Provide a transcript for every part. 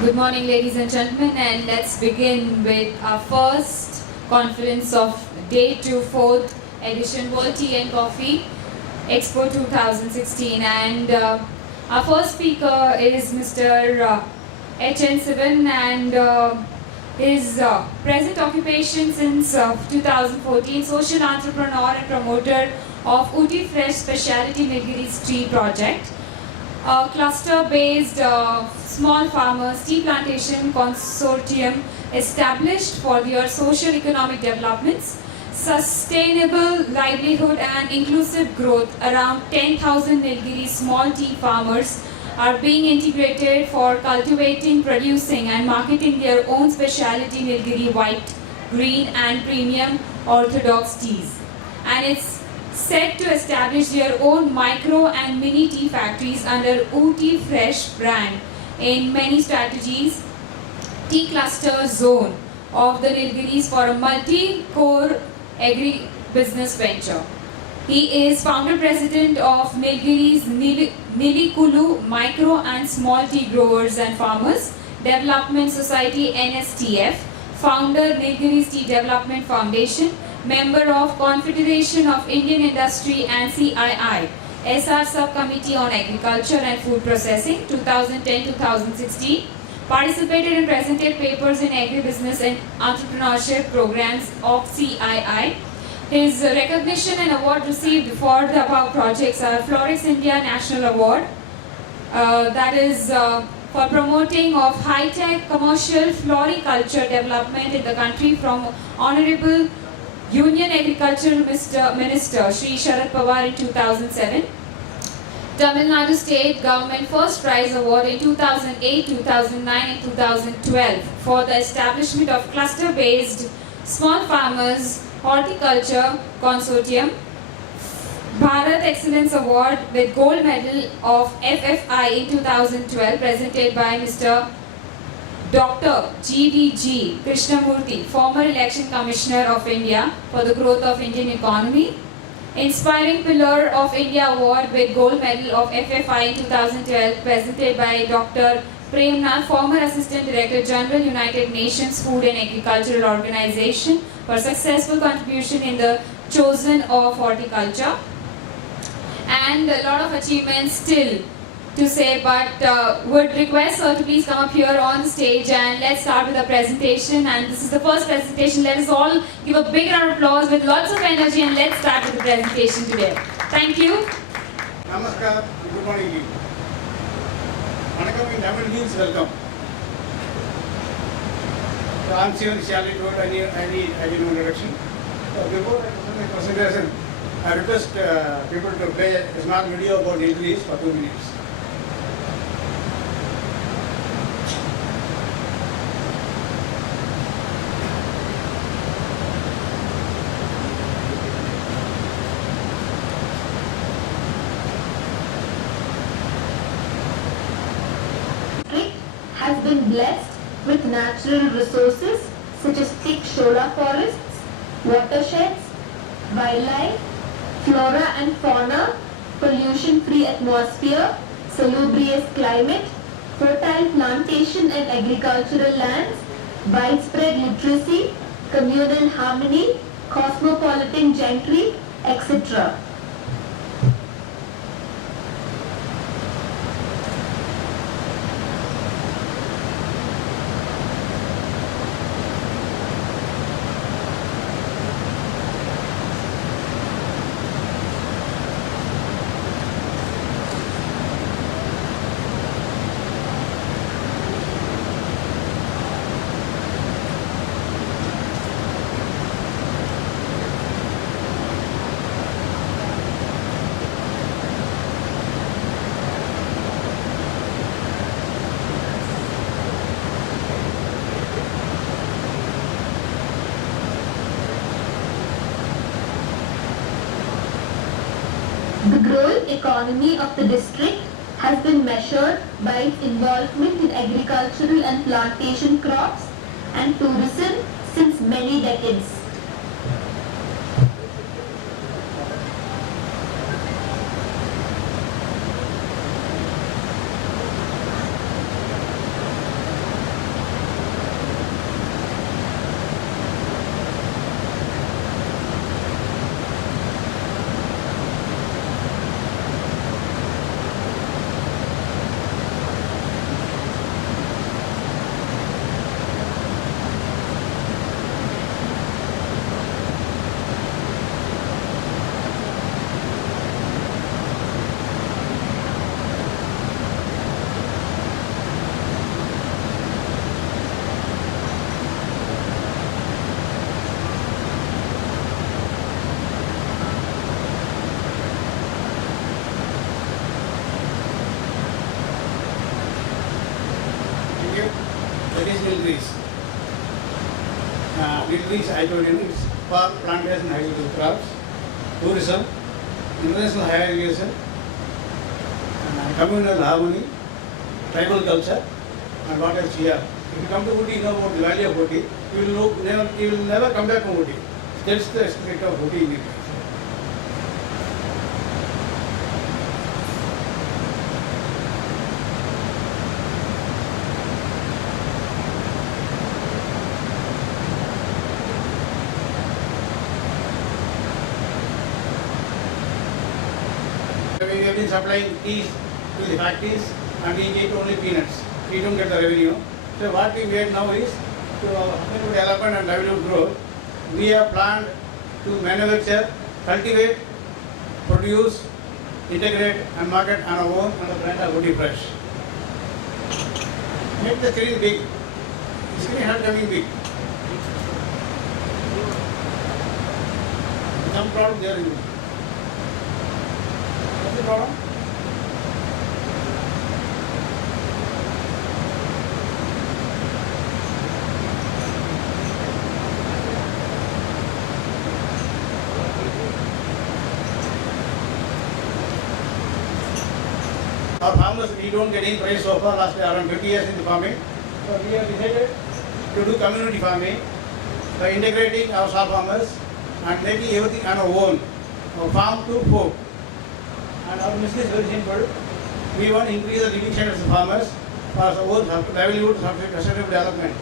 Good morning, ladies and gentlemen, and let's begin with our first conference of Day 2, 4th edition World Tea and Coffee Expo 2016. And our first speaker is Mr. H.N. Sivan, and his present occupation since 2014, social entrepreneur and promoter of Ooty Fresh Speciality Nilgiris Tea Project, a cluster-based small farmers tea plantation consortium established for their social economic developments, sustainable livelihood and inclusive growth. Around 10,000 Nilgiri small tea farmers are being integrated for cultivating, producing and marketing their own specialty Nilgiri white, green and premium orthodox teas. And it's set to establish their own micro and mini tea factories under Ooty Fresh brand in many strategies tea cluster zone of the Nilgiris for a multi-core agri-business venture. He is founder president of Nilgiris Nilikulu Micro and Small Tea Growers and Farmers Development Society NSTF, founder Nilgiris Tea Development Foundation, member of Confederation of Indian Industry and CII, SR Subcommittee on Agriculture and Food Processing 2010-2016, participated and presented papers in agribusiness and entrepreneurship programs of CII. His recognition and award received for the above projects are Florix India National Award, that is for promoting of high-tech commercial floriculture development in the country from Honorable Union Agricultural Minister Shri Sharad Pawar in 2007. Tamil Nadu State Government First Prize Award in 2008, 2009 and 2012 for the establishment of cluster-based small farmers horticulture consortium. Bharat Excellence Award with gold medal of FFI in 2012 presented by Mr. Dr. G.V.G. Krishnamurthy, former Election Commissioner of India for the growth of Indian economy. Inspiring Pillar of India Award with gold medal of FFI in 2012 presented by Dr. Premnath, former Assistant Director General United Nations Food and Agricultural Organization for successful contribution in the chosen of horticulture. And a lot of achievements still to say, but would request her to please come up here on the stage and let's start with the presentation. And this is the first presentation. Let us all give a big round of applause with lots of energy and let's start with the presentation today. Thank you. Namaskar, good morning. Vanakkam in Tamil means welcome. So I am Sivan, Speciality told I need no introduction. Before I present my presentation, I request people to play a small video about Nilgiris for 2 minutes. Has been blessed with natural resources such as thick shola forests, watersheds, wildlife, flora and fauna, pollution-free atmosphere, salubrious climate, fertile plantation and agricultural lands, widespread literacy, communal harmony, cosmopolitan gentry, etc. The growing economy of the district has been measured by its involvement in agricultural and plantation crops and tourism since many decades. Okay, that is Nilgiris. Nilgiris, I told you, it's for plantation agricultural crops, tourism, international higher education, communal harmony, tribal culture, and what else here. If you come to Ooty, you know about the value of Ooty. You will never come back from Ooty. That's the spirit of Ooty in it. We have been supplying teas to the factories and we get only peanuts. We don't get the revenue. So what we made now is to development and livelihood growth. We have planned to manufacture, cultivate, produce, integrate and market on our own under the brand of Ooty Fresh. Make the screen big. The screen has coming big. Some problem there. What's the problem? Our farmers, we don't get any price so far, last around 50 years in the farming. So we have decided to do community farming by integrating our small farmers and making everything on our own, farm to fork. And our mission is very simple. We want to increase the living standards of farmers for our own livelihood, sustainable development.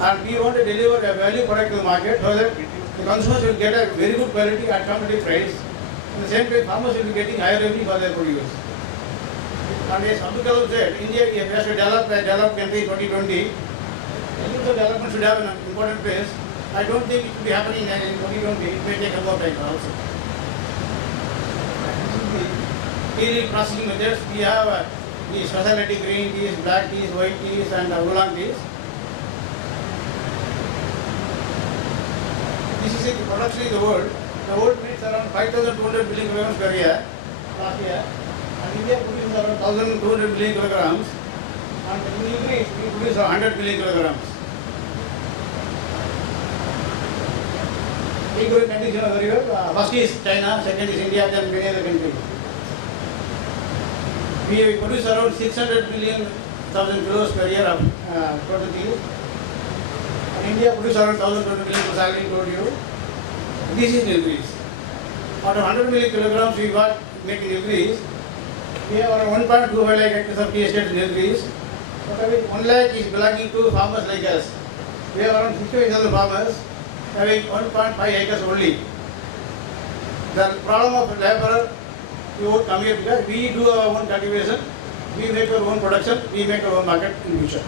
And we want to deliver a value product to the market so that the consumers will get a very good quality at competitive price. At the same time, farmers will be getting higher revenue for their produce. And as Abdul Kalam said, India has to develop a developed country 2020. I think the development should have an important place. I don't think it will be happening in 2020. It may take a more time also. Tea leaf processing methods, we have the specialty green teas, black teas, white teas and oolong teas. This is the production in the world. The world needs around 5,200 billion kilograms per year last year. And India produces around 1,200 billion kilograms. And in Nilgiris, we produce 100 billion kilograms. We go in countries very well. First is China, second is India, then many other countries. We produce around 600 billion kilos per year of total tea. And India produces around 1,200 billion, as I already told you. This is Nilgiris. Out of 100 million kilograms we got making Nilgiris, we have around 1.25 lakh hectares of tea estate in Nilgiris. But 1 lakh is belonging to farmers like us. We have around 65,000 farmers having 1.5 acres only. The problem of laborer, we won't come here because we do our own cultivation, we make our own production, we make our own market in future.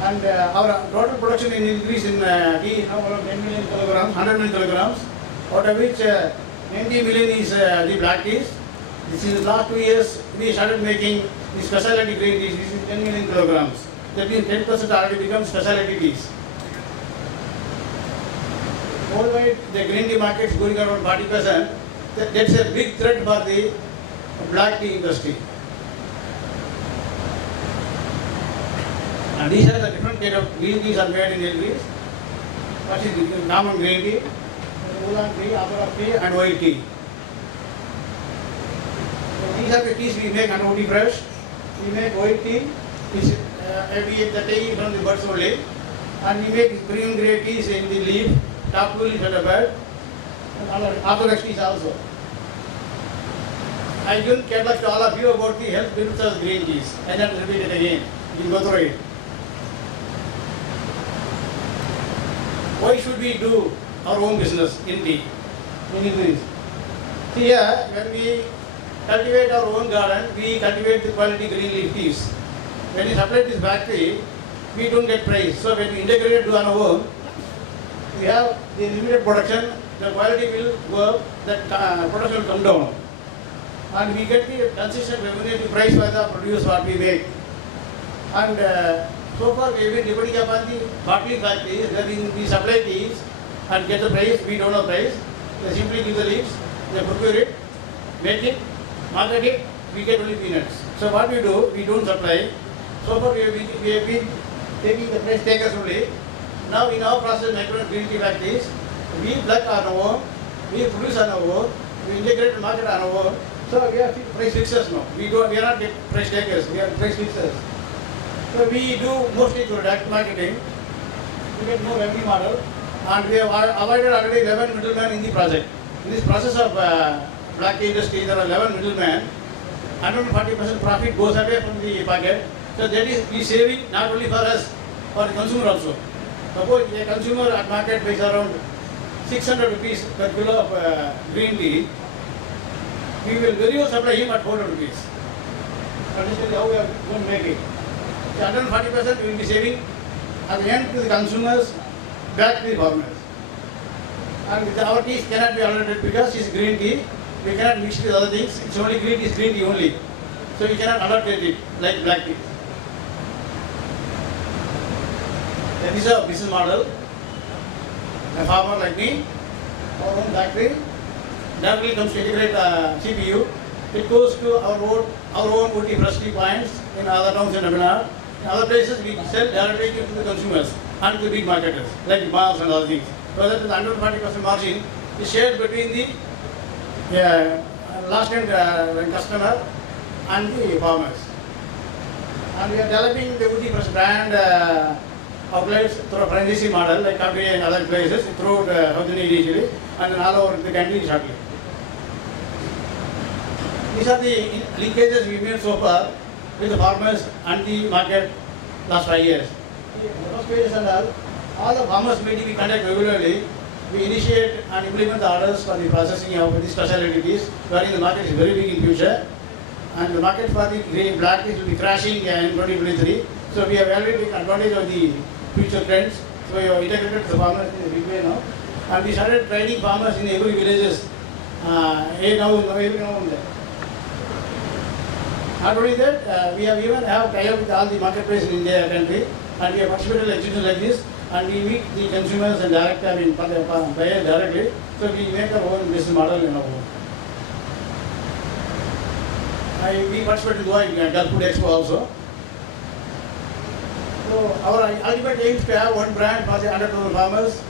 And our total production in Nilgiris in tea is now around 10 million kilograms, 100 million kilograms, out of which 90 million is the black teas. This is the last 2 years we started making the specialty green teas. This is 10 million kilograms. That means 10% already becomes specialty teas. Worldwide, the green tea market is going around 40%. That's a big threat for the black tea industry. And these are the different kind of green teas are made in Nilgiris. What is the common green tea, oolong tea, abra tea, and white tea. So these are the teas we make on Ooty Fresh. We make white tea, which we get the tea from the birds only, and we make premium grade teas in the leaf, top 2 leaf at the bed, and orthodox teas also. I don't care much to all of you about the health benefits of green teas. I have to repeat it again. You go through it. Why should we do our own business in tea? In Nilgiris. See here, when we cultivate our own garden, we cultivate the quality green leaf teas. When we supply this factory, we don't get price. So when we integrate it to our own, we have the limited production, the quality will go up, that production will come down. And we get the consistent remunerative price for the produce what we make. And so far we have been depending upon the bottling factories, that we supply teas and get the price, we don't have price. They simply give the leaves, they procure it, make it, market it, we get only peanuts. So what we do, we don't supply. So far we have been taking the price takers only. Now in our process, micro and green tea factories, we pluck on our own, we produce on our own, we integrate the market on our own. So we are price fixers now. We are not price takers, we are price fixers. So we do mostly through direct marketing. We get more revenue model, and we have avoided already 11 middlemen in the project. In this process of black tea industry, there are 11 middlemen. 140% profit goes away from the pocket. So that is the saving not only for us, for the consumer also. Suppose a consumer at market pays around 600 rupees per kilo of green tea, we will very well supply him at 400 rupees. Understand how we are going to make it. So 140% we will be saving at the end to the consumers, back to the farmers. And with our tea cannot be alternated because it's green tea. We cannot mix with other things. It's only green tea, is green tea only. So we cannot adulterate it like black tea. That is our business model. A farmer like me, our own factory, directly comes to integrate CPU. It goes to our own OT freshly points in other towns in Tamil Nadu. In other places we sell directly to the consumers and to the big marketers like malls and other things. So that is 140% margin is shared between the last end customer and the farmers. And we are developing the OT fresh brand outlets through a franchisee model like Kabri and other places throughout South India initially and then all over the country shortly. These are the linkages we made so far with the farmers and the market last 5 years. The first pages and all the farmers meeting we conduct regularly. We initiate and implement the orders for the processing of the specialty teas, wherein the market is very big in future. And the market for the green black teas will be crashing in 2023. So we have already taken advantage of the future trends. So we have integrated the farmers in a big way now. And we started training farmers in every villages. Every now and then. Not only that, we have even tie-up with all the marketplace in India country, and we have participated in exhibitions like this, and we meet the consumers and buyers directly. So we make our own business model in our own. We participated in Gulf Food Expo also. So our ultimate aim is to have one brand for the 100,000 farmers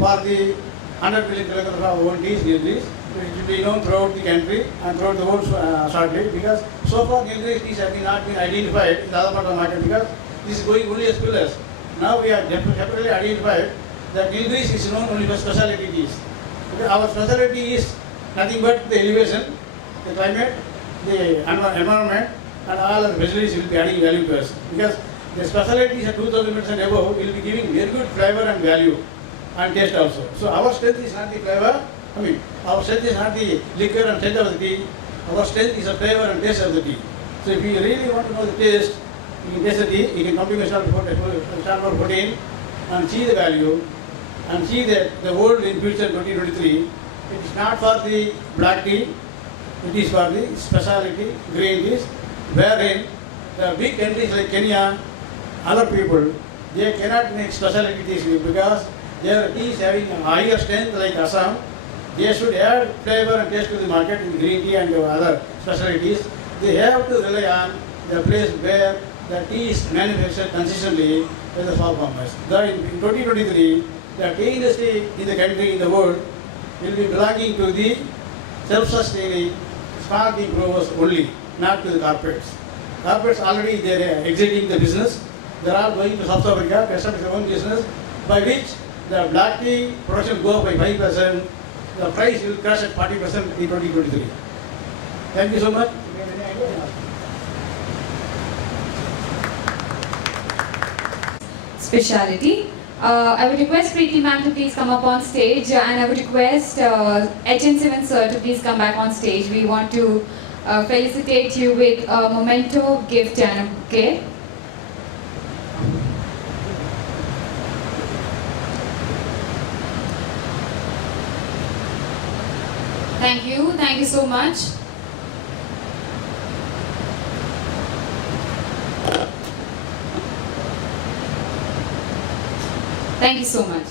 for the 100 million kilograms of our own teas, Nilgiris. It will be known throughout the country and throughout the world shortly, because so far Nilgiris teas have not been identified in the other part of the market because this is going only as pillars. Now we have separately identified that Nilgiris is known only for speciality teas. Our specialty is nothing but the elevation, the climate, the environment, and all other facilities will be adding value to us. Because the specialties at 2000 meters and above will be giving very good flavor and value and taste also. So our strength is not the flavor, our strength is not the liquor and taste of the tea. Our strength is the flavor and taste of the tea. So if you really want to know the taste, you can taste the tea, you can come to Speciality 14 and see the value and see the world in future 2023. It is not for the black tea, it is for the specialty green teas, wherein the big countries like Kenya, other people, they cannot make specialty teas because their tea is having a higher strength like Assam. They should add flavor and taste to the market in green tea and other specialties. They have to rely on the place where the tea is manufactured consistently by the small farmers. In 2023, the tea industry in the country, in the world, will be belonging to the self-sustaining small tea growers only, not to the corporates. Corporates already they are exiting the business. They are all going to South Africa, establish their own business, by which the black tea production go up by 5%. The price will crash at 40% in 2023. Thank you so much. Speciality. I would request Preeti ma'am to please come up on stage, and I would request Sivan sir to please come back on stage. We want to felicitate you with a memento gift and a bouquet. Thank you so much. Thank you so much.